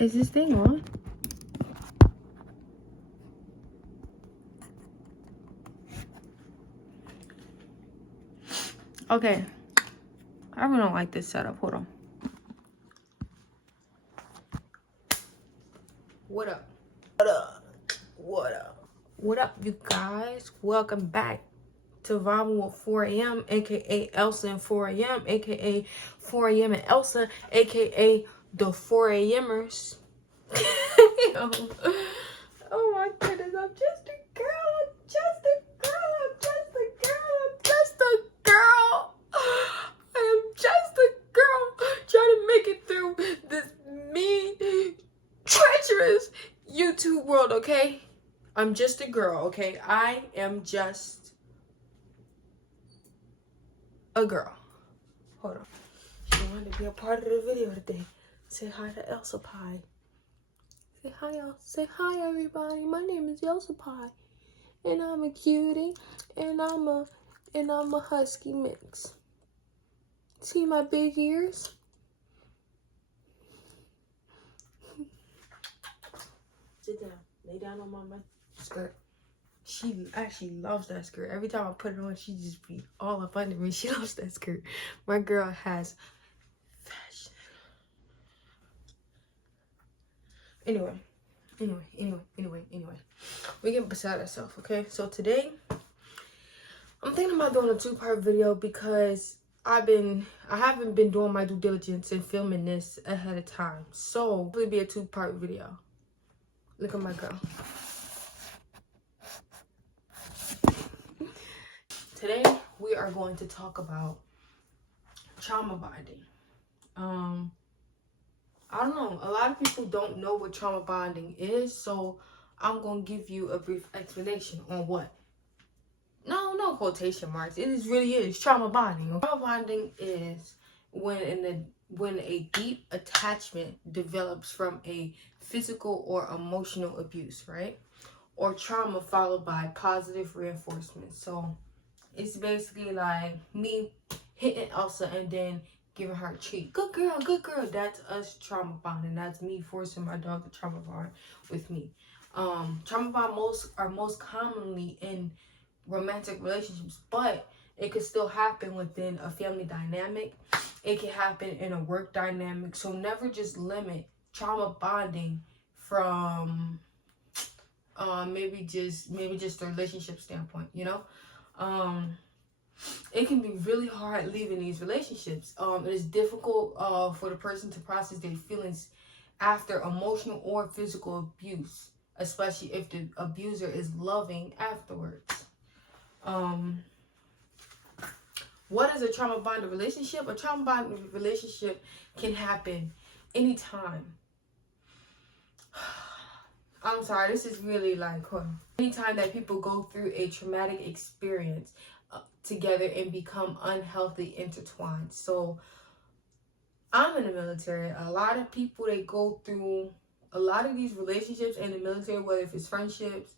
Is this thing on? Okay. I really don't like this setup. Hold on. What up? What up? What up? What up, you guys? Welcome back to Vibing with 4 a.m., aka Elsa and 4 a.m., aka 4 a.m. and Elsa, aka the 4 a.m.ers. Oh my goodness, I'm just a girl. I'm just a girl. I'm just a girl. I'm just a girl. I am just a girl trying to make it through this mean, treacherous YouTube world, okay? I'm just a girl, okay? I am just a girl. Hold on. She wanted to be a part of the video today. Say hi to Elsa Pie. Say hi, y'all. Say hi, everybody. My name is Elsa Pie, and I'm a cutie, and I'm a husky mix. See my big ears? Sit down. Lay down on my skirt. She actually loves that skirt. Every time I put it on, she just be all up under me. She loves that skirt. My girl has fashion. Anyway. We get beside ourselves, okay? So today, I'm thinking about doing a two-part video because I haven't been doing my due diligence and filming this ahead of time. So it'll be a two-part video. Look at my girl. Today we are going to talk about trauma bonding. I don't know. A lot of people don't know what trauma bonding is, so I'm going to give you a brief explanation on what. No quotation marks. It really is trauma bonding. Trauma bonding is when a deep attachment develops from a physical or emotional abuse, right? Or trauma followed by positive reinforcement. So it's basically like me hitting Elsa and then giving her a treat. Good girl, good girl. That's us trauma bonding. That's me forcing my dog to trauma bond with me. Trauma bond are most commonly in romantic relationships, but it could still happen within a family dynamic. It can happen in a work dynamic. So never just limit trauma bonding from maybe just the relationship standpoint, you know. It can be really hard leaving these relationships. It is difficult for the person to process their feelings after emotional or physical abuse, especially if the abuser is loving afterwards. What is a trauma bonded relationship? A trauma bonded relationship can happen anytime. I'm sorry, this is really like anytime that people go through a traumatic experience together and become unhealthy intertwined. So I'm in the military. A lot of people, they go through a lot of these relationships in the military, whether if it's friendships,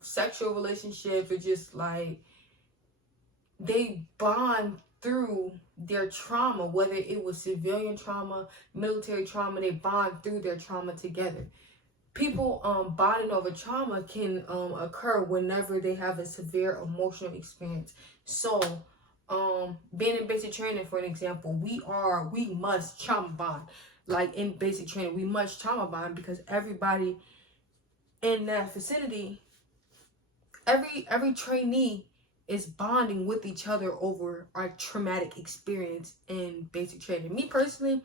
sexual relationships, or just like they bond through their trauma, whether it was civilian trauma, military trauma, they bond through their trauma together. People bonding over trauma can occur whenever they have a severe emotional experience. So being in basic training, for an example, we must trauma bond. Like in basic training, we must trauma bond because everybody in that vicinity, every trainee is bonding with each other over our traumatic experience in basic training. Me personally,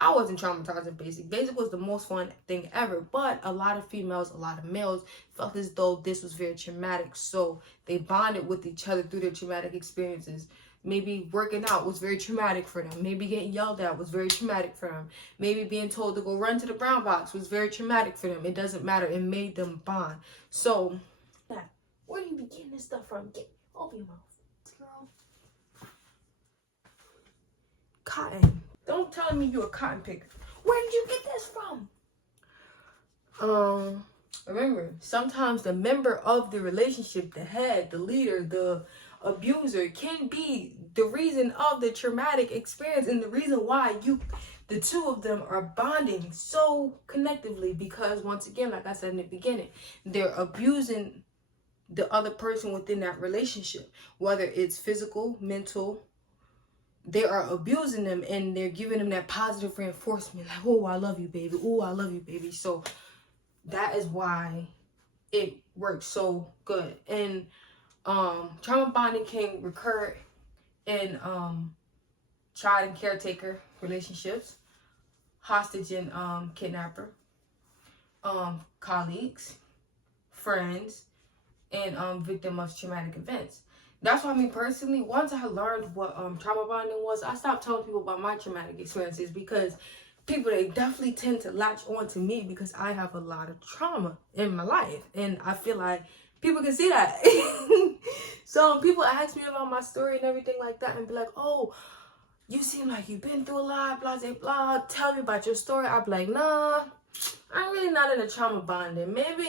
I wasn't traumatized in basic. Basic was the most fun thing ever, but a lot of females, a lot of males felt as though this was very traumatic, so they bonded with each other through their traumatic experiences. Maybe working out was very traumatic for them. Maybe getting yelled at was very traumatic for them. Maybe being told to go run to the brown box was very traumatic for them. It doesn't matter. It made them bond. So, where do you be getting this stuff from? Open your mouth, girl. Cotton. Don't tell me you're a cotton picker. Where did you get this from? Remember, sometimes the member of the relationship, the head, the leader, the abuser, can be the reason of the traumatic experience and the reason why you the two of them are bonding so connectively because, once again, like I said in the beginning, they're abusing the other person within that relationship, whether it's physical, mental. They are abusing them and they're giving them that positive reinforcement, like, oh, I love you, baby. Oh, I love you, baby. So that is why it works so good. And trauma bonding can recur in child and caretaker relationships, hostage and kidnapper, colleagues, friends, and victim of traumatic events. That's why, me personally, once I learned what trauma bonding was, I stopped telling people about my traumatic experiences, because people, they definitely tend to latch on to me because I have a lot of trauma in my life, and I feel like people can see that. So people ask me about my story and everything like that and be like, oh, you seem like you've been through a lot, blah, blah, blah. Tell me about your story. I'd be like, nah, I'm really not into trauma bonding. Maybe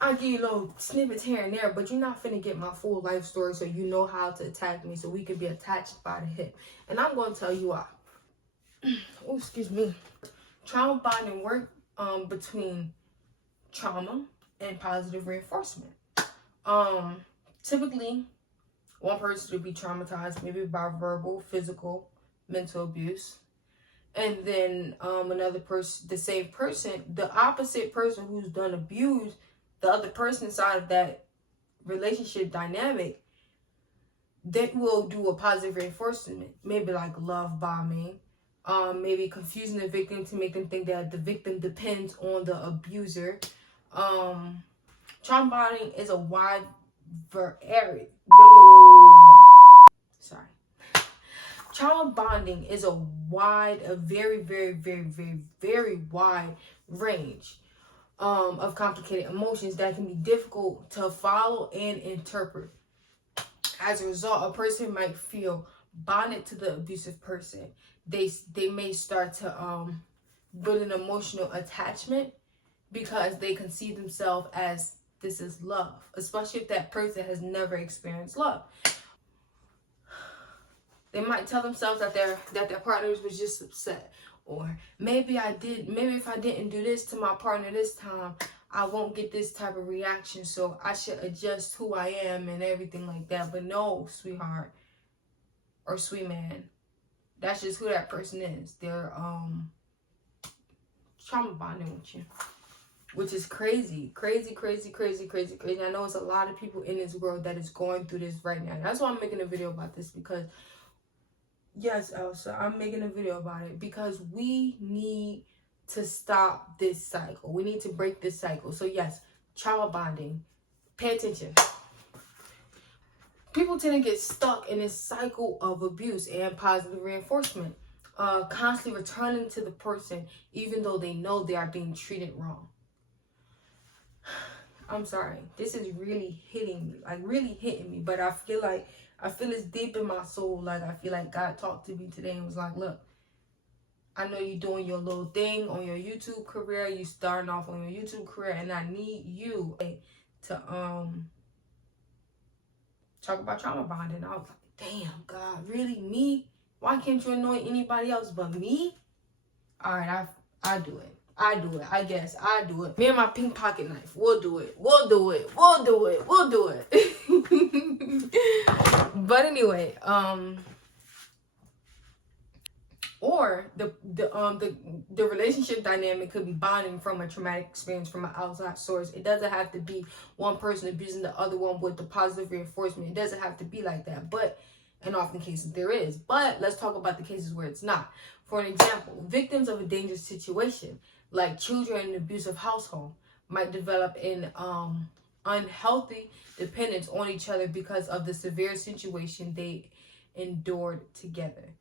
I'll give you little snippets here and there, but you're not finna get my full life story so you know how to attack me so we could be attached by the hip. And I'm going to tell you why. Oh, excuse me. Trauma bonding work between trauma and positive reinforcement. Typically, one person would be traumatized maybe by verbal, physical, mental abuse. And then another person, the same person, the opposite person who's done abuse, the other person inside of that relationship dynamic, they will do a positive reinforcement, maybe like love bombing, maybe confusing the victim to make them think that the victim depends on the abuser. Trauma bonding is a wide variety. Sorry. Trauma bonding is a very, very, very, very, very wide range of complicated emotions that can be difficult to follow and interpret. As a result, a person might feel bonded to the abusive person. They may start to build an emotional attachment because they conceive themselves as this is love, especially if that person has never experienced love. They might tell themselves that their partners was just upset, or maybe if I didn't do this to my partner this time, I won't get this type of reaction, so I should adjust who I am and everything like that. But no, sweetheart or sweet man, that's just who that person is. They're trauma bonding with you, which is crazy. I know it's a lot of people in this world that is going through this right now. That's why I'm making a video about this, because yes, Elsa, I'm making a video about it because we need to stop this cycle. We need to break this cycle. So yes, trauma bonding. Pay attention. People tend to get stuck in this cycle of abuse and positive reinforcement, constantly returning to the person even though they know they are being treated wrong. I'm sorry. This is really hitting me, but I feel it's deep in my soul. Like, I feel like God talked to me today and was like, look, I know you're doing your little thing on your YouTube career. You starting off on your YouTube career, and I need you to talk about trauma bonding. I was like, damn, God, really? Me? Why can't you anoint anybody else but me? All right, I do it. I guess I do it. Me and my pink pocket knife. We'll do it. But anyway, or the relationship dynamic could be bonding from a traumatic experience from an outside source. It doesn't have to be one person abusing the other one with the positive reinforcement. It doesn't have to be like that. But in often cases there is. But let's talk about the cases where it's not. For an example, victims of a dangerous situation, like children in an abusive household, might develop an unhealthy dependence on each other because of the severe situation they endured together.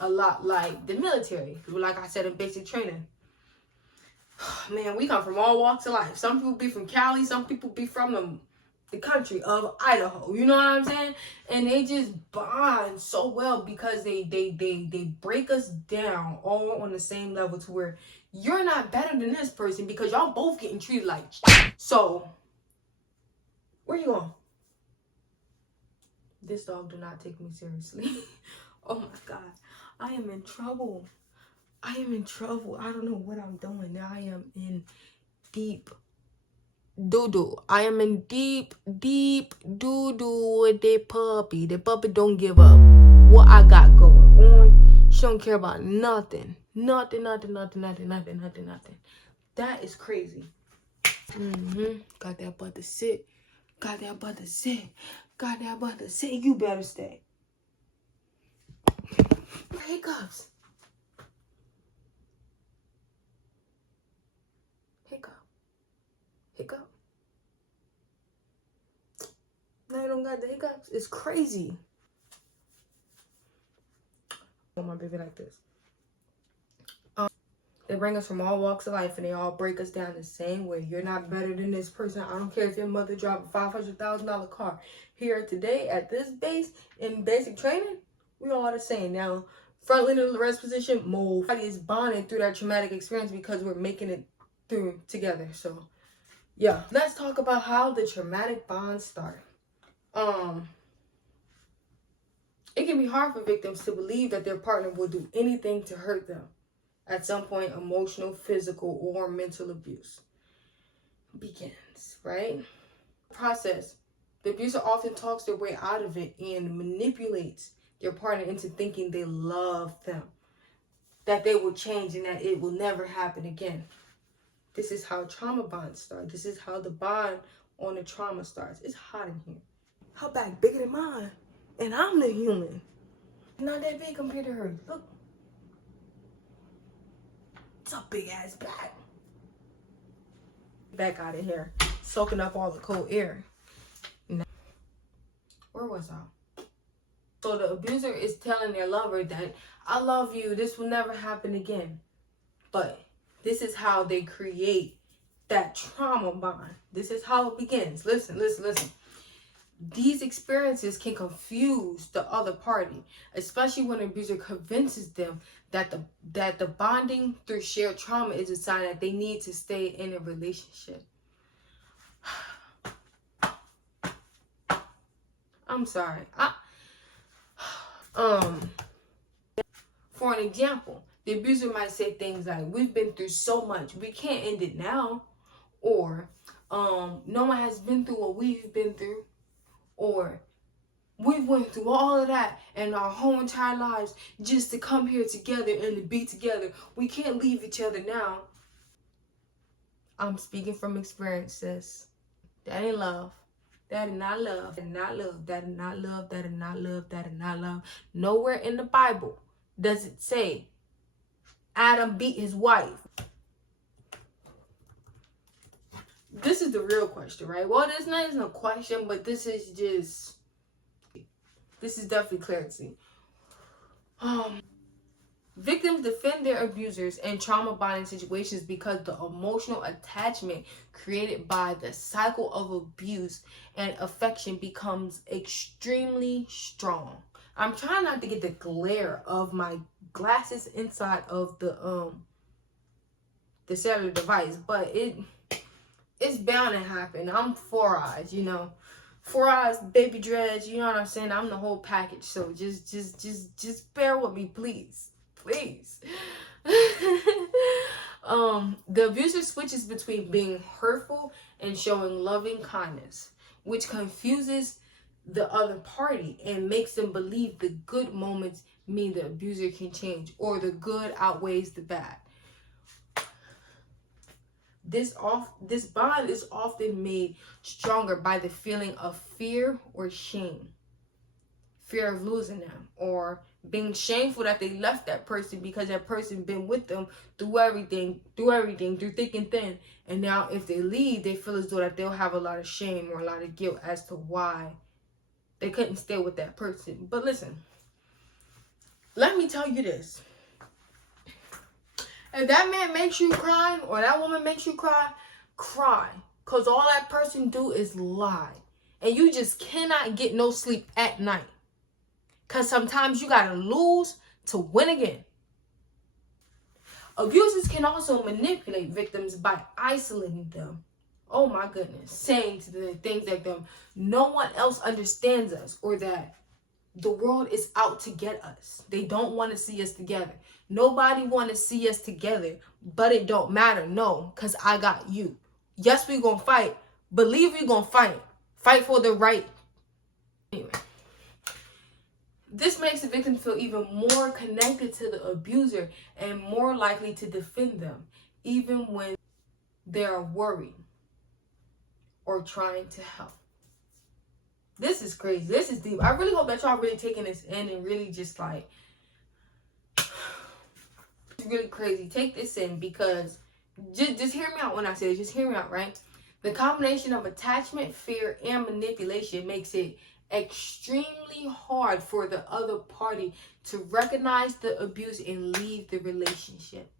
A lot like the military, like I said in basic training. Man, we come from all walks of life. Some people be from Cali, some people be from the country of Idaho. You know what I'm saying? And they just bond so well because they break us down all on the same level to where you're not better than this person because y'all both getting treated like shit. So, where you going? This dog do not take me seriously. Oh my God. I am in trouble. I am in trouble. I don't know what I'm doing. Now I am in deep doo-doo. I am in deep doo-doo with that puppy. The puppy don't give up what I got going on. She don't care about nothing. Nothing. That is crazy. Got that butt to sit. Got that butt to sit. Got that butt to sit. You better stay. Hiccups. Hiccup. Now I don't got the hiccups. It's crazy. I want my baby like this. They bring us from all walks of life and they all break us down the same way. You're not better than this person. I don't care if your mother dropped a $500,000 car. Here today at this base in basic training, we all the same. Now, front line of the rest position, move. Everybody is bonding through that traumatic experience because we're making it through together. So, yeah. Let's talk about how the traumatic bonds start. It can be hard for victims to believe that their partner will do anything to hurt them. At some point, emotional, physical, or mental abuse begins, right? Process. The abuser often talks their way out of it and manipulates their partner into thinking they love them, that they will change and that it will never happen again. This is how trauma bonds start. This is how the bond on the trauma starts. It's hot in here. Her back bigger than mine, and I'm the human. Not that big compared to hers. Look. It's a big ass back. Back out of here, soaking up all the cold air. Where was I? So the abuser is telling their lover that I love you. This will never happen again. But this is how they create that trauma bond. This is how it begins. Listen. These experiences can confuse the other party, especially when the abuser convinces them that the bonding through shared trauma is a sign that they need to stay in a relationship. I'm sorry. For an example, the abuser might say things like, "We've been through so much, we can't end it now," or "No one has been through what we've been through," or "We've went through all of that in our whole entire lives just to come here together and to be together. We can't leave each other now." I'm speaking from experience, sis. That ain't love. That is not love. That is not love. That is not love. That is not love. That is not love. Nowhere in the Bible does it say Adam beat his wife. This is the real question, right? Well, this not isn't a question, but this is definitely clarity. Victims defend their abusers in trauma bonding situations because the emotional attachment created by the cycle of abuse and affection becomes extremely strong. I'm trying not to get the glare of my glasses inside of the cellular device, but it's bound to happen. I'm 4 eyes, 4 eyes, baby dreads, you know what I'm saying? I'm the whole package. So just bear with me, please. The abuser switches between being hurtful and showing loving kindness, which confuses the other party and makes them believe the good moments mean the abuser can change or the good outweighs the bad. This bond is often made stronger by the feeling of fear or shame. Fear of losing them, or being shameful that they left that person because that person been with them through everything, through thick and thin. And now if they leave, they feel as though that they'll have a lot of shame or a lot of guilt as to why they couldn't stay with that person. But listen, let me tell you this. If that man makes you cry or that woman makes you cry, cry. Because all that person do is lie. And you just cannot get no sleep at night. Because sometimes you got to lose to win again. Abusers can also manipulate victims by isolating them. Oh my goodness. Saying to them things like them, no one else understands us, or that the world is out to get us. They don't want to see us together. Nobody want to see us together, but it don't matter. No, because I got you. Yes, we gonna fight. Believe we gonna fight. Fight for the right. Anyway, this makes the victim feel even more connected to the abuser and more likely to defend them, even when they're worried or trying to help. This is crazy. This is deep. I really hope that y'all really taking this in and really just like, it's really crazy. Take this in, because just hear me out when I say it. Just hear me out, right? The combination of attachment, fear, and manipulation makes it extremely hard for the other party to recognize the abuse and leave the relationship.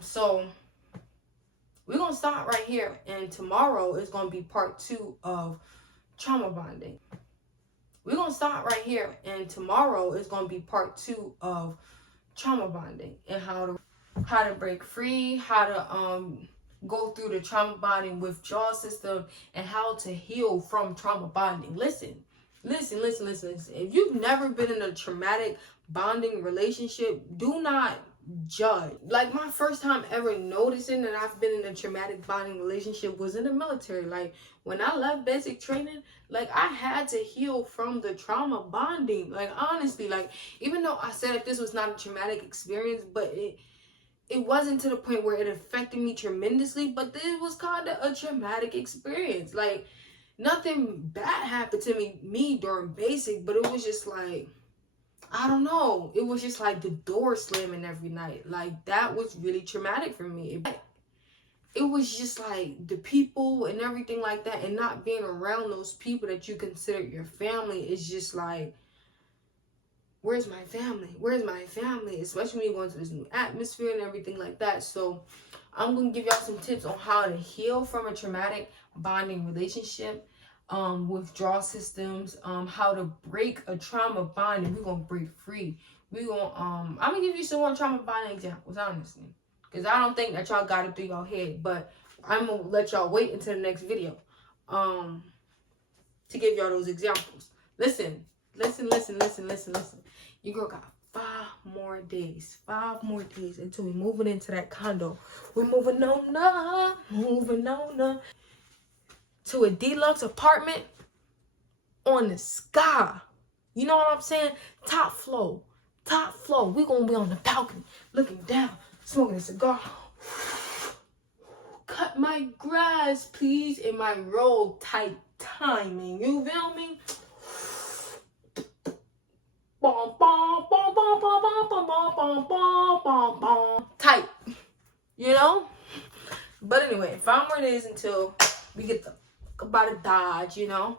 So we're gonna stop right here, and tomorrow is gonna be part 2 of trauma bonding. We're gonna stop right here, and tomorrow is gonna be part 2 of trauma bonding and how to break free, how to go through the trauma bonding withdrawal system, and how to heal from trauma bonding. Listen. If you've never been in a traumatic bonding relationship, do not judge. Like, my first time ever noticing that I've been in a traumatic bonding relationship was in the military. Like, when I left basic training, like, I had to heal from the trauma bonding. Like, honestly, like, even though I said that this was not a traumatic experience, but it wasn't to the point where it affected me tremendously, but it was kind of a traumatic experience. Like, nothing bad happened to me during basic, but it was just like, I don't know. It was just like the door slamming every night. Like, that was really traumatic for me. It was just like the people and everything like that, and not being around those people that you consider your family is just like, where's my family? Where's my family? Especially when you go into this new atmosphere and everything like that. So I'm going to give y'all some tips on how to heal from a traumatic bonding relationship, withdrawal systems, how to break a trauma bond, and we're going to break free. I'm going to give you some more trauma bonding examples, honestly, because I don't think that y'all got it through y'all head, but I'm going to let y'all wait until the next video, to give y'all those examples. Listen. Your girl got 5 more days. 5 more days until we're moving into that condo. We're moving on up. To a deluxe apartment on the sky. You know what I'm saying? Top floor. We're going to be on the balcony, looking down, smoking a cigar. Cut my grass, please, in my roll tight timing. You feel me? Tight, you know. But anyway, 5 more days until we get the fuck about to Dodge, you know.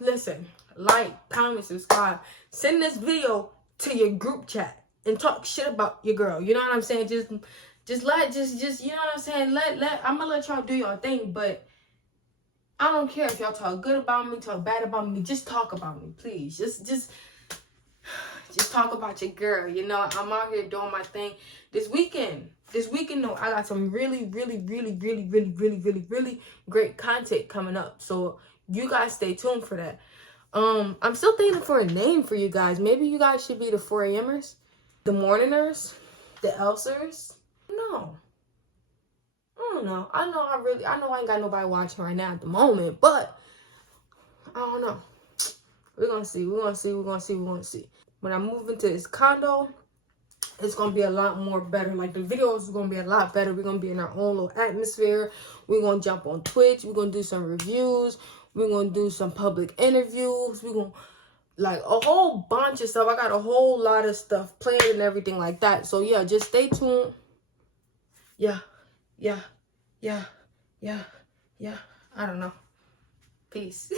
Listen, like, comment, subscribe, send this video to your group chat and talk shit about your girl. You know what I'm saying? Just you know what I'm saying? I'm gonna let y'all do your thing, but I don't care if y'all talk good about me, talk bad about me. Just talk about me, please. Just talk about your girl. You know, I'm out here doing my thing. This weekend, though, I got some really great content coming up. So you guys stay tuned for that. I'm still thinking for a name for you guys. Maybe you guys should be the 4 a.m.ers, the morningers, the Elsers. No. I don't know. I know I ain't got nobody watching right now at the moment, but I don't know. We're gonna see. When I move into this condo, it's gonna be a lot more better. Like, the videos are gonna be a lot better. We're gonna be in our own little atmosphere. We're gonna jump on Twitch. We're gonna do some reviews. We're gonna do some public interviews. We're gonna, like, a whole bunch of stuff. I got a whole lot of stuff planned and everything like that. So yeah, just stay tuned. Yeah. I don't know. Peace.